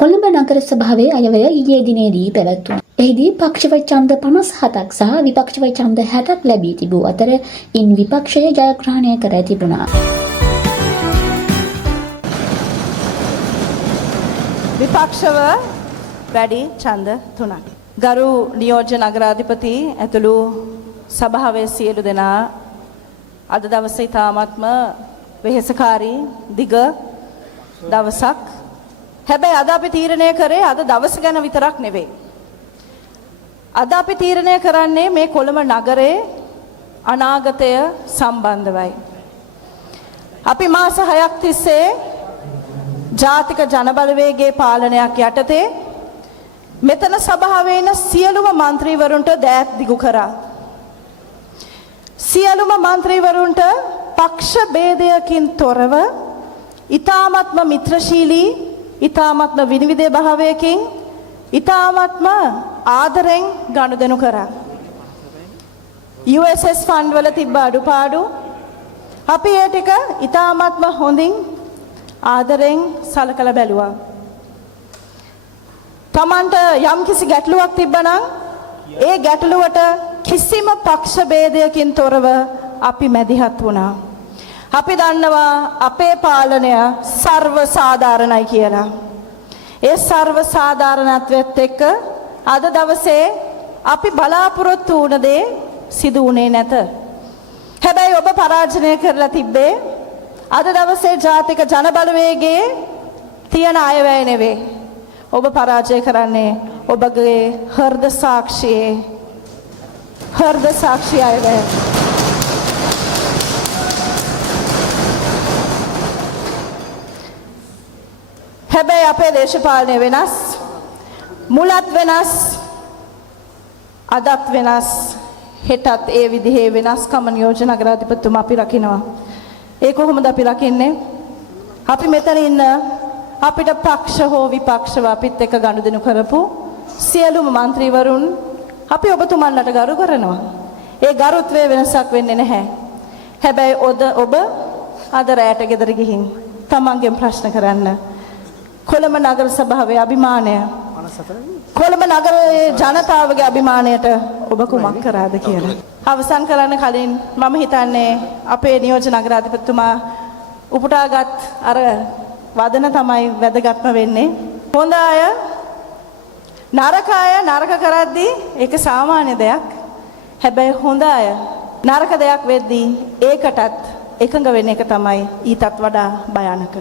කොළඹ නගර සභාවේ අයවැය ඊයේ දිනේදී පැවැත්වුණා. එහිදී පක්ෂව ඡන්ද 57ක් සහ විපක්ෂව ඡන්ද 60ක් ලැබී තිබූ අතර ඉන් විපක්ෂය ජයග්‍රහණය කර තිබුණා. විපක්ෂව වැඩි ඡන්ද 3ක්. ගරු නියෝජ්‍ය නගරාධිපති ඇතුළු සභාවේ සියලු දෙනා අද දවසේ තාමත්ම වෙහෙසකාරී දිග දවසක්. හැබැයි අද අපි තීරණය කරේ අද දවස ගැන විතරක් නෙවෙයි. අද අපි තීරණය කරන්නේ මේ කොළඹ නගරේ අනාගතය සම්බන්ධවයි. අපි මාස 6ක් තිස්සේ ජාතික ජනබලවේගයේ පාලනයක් යටතේ මෙතන සභාවේ ඉන්න සියලුම മന്ത്രിවරුන්ට දෑත් දිගු කරා. සියලුම മന്ത്രിවරුන්ට පක්ෂ ભેදයකින් තොරව ඊ타ත්ම මිත්‍රශීලී ඊ타ත්ම විනිවිද භාවයකින් ඊ타ත්ම ආදරෙන් ගනුදෙනු කරා. USS ෆන්ඩ් වල තිබ්බ අඩුපාඩු අපි ඒ ටික ඊ타ත්ම හොඳින් ආදරෙන් සලකලා බැලුවා. තමන්ට යම්කිසි ගැටලුවක් තිබ්බනම් ඒ ගැටලුවට කිසිම පක්ෂ ભેදයකින් තොරව අපි මැදිහත් වුණා. අපි දන්නවා අපේ පාලනය සර්ව සාධාරණයි කියලා. ඒ සර්ව සාධාරණත්වයට එක්ක අද දවසේ අපි බලාපොරොත්තු වුණ දේ සිදු වුණේ නැත. හැබැයි ඔබ පරාජය කරලා තිබ්බේ අද දවසේ ජාතික ජනබලවේගයේ තියෙන අයවැය නෙවෙයි. ඔබ පරාජය කරන්නේ ඔබගේ හෘද සාක්ෂිය අයවැය. හැබැයි අපේ දේශපාලනය වෙනස්, මුලත් වෙනස්, අදත් වෙනස්, හෙටත් ඒ විදිහේ වෙනස්කම නියෝජ්‍ය නගරාධිපතිතුමා අපි රකින්නවා. ඒ කොහොමද අපි රකින්නේ? අපි මෙතන ඉන්න අපිට පක්ෂ හෝ විපක්ෂව අපිත් එක්ක ගනුදෙනු කරපු සියලුම മന്ത്രിවරුන් අපි ඔබතුමන්ලට ගරු කරනවා. ඒ ගරුත්වයේ වෙනසක් වෙන්නේ නැහැ. හැබැයි ඔබ අද රැට ගෙදර ගිහින් තමන්ගෙන් ප්‍රශ්න කරන්න. කොළඹ නගර සභාවේ අභිමානය, කොළඹ නගරයේ ජනතාවගේ අභිමානයට ඔබ කුමක් කරාද කියලා. අවසන් කරන්න කලින් මම හිතන්නේ අපේ නියෝජ්‍ය නගරාධිපතිතුමා උපුටාගත් අර වදන තමයි වැදගත්ම වෙන්නේ. හොඳ අය නරක අය නරක කරද්දී ඒක සාමාන්‍ය දෙයක්. හැබැයි හොඳ අය නරක දෙයක් වෙද්දී ඒකටත් එකඟ වෙන එක තමයි ඊටත් වඩා භයානක.